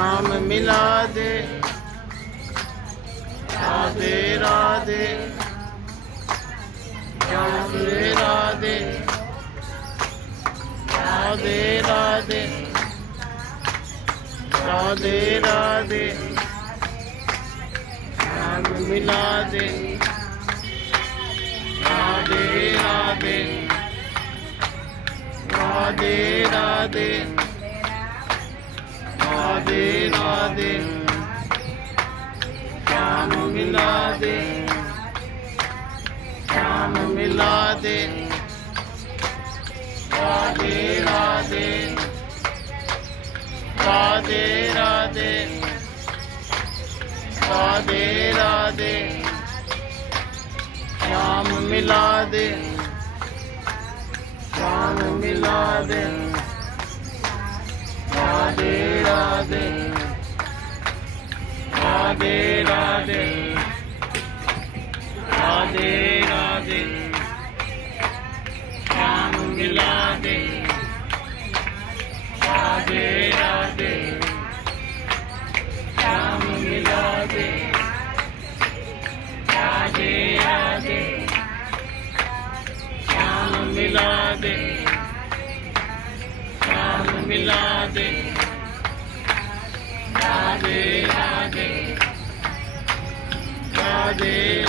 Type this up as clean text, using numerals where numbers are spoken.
श्याम मिला दे। राधे राधे राधे राधे राधे राधे राधे राधे श्याम मिला दे। राधे राधे राधे राधे राधे राधे श्याम मिला दे। श्याम मिला दे। राधे राधे राधे राधे राधे राधे श्याम मिला दे। श्याम मिला दे। राधे राधे राधे राधे राधे राधे श्याम मिला दे। राधे राधे श्याम मिला दे। राधे राधे श्याम मिला दे। श्याम मिला दे। राधे राधे राधे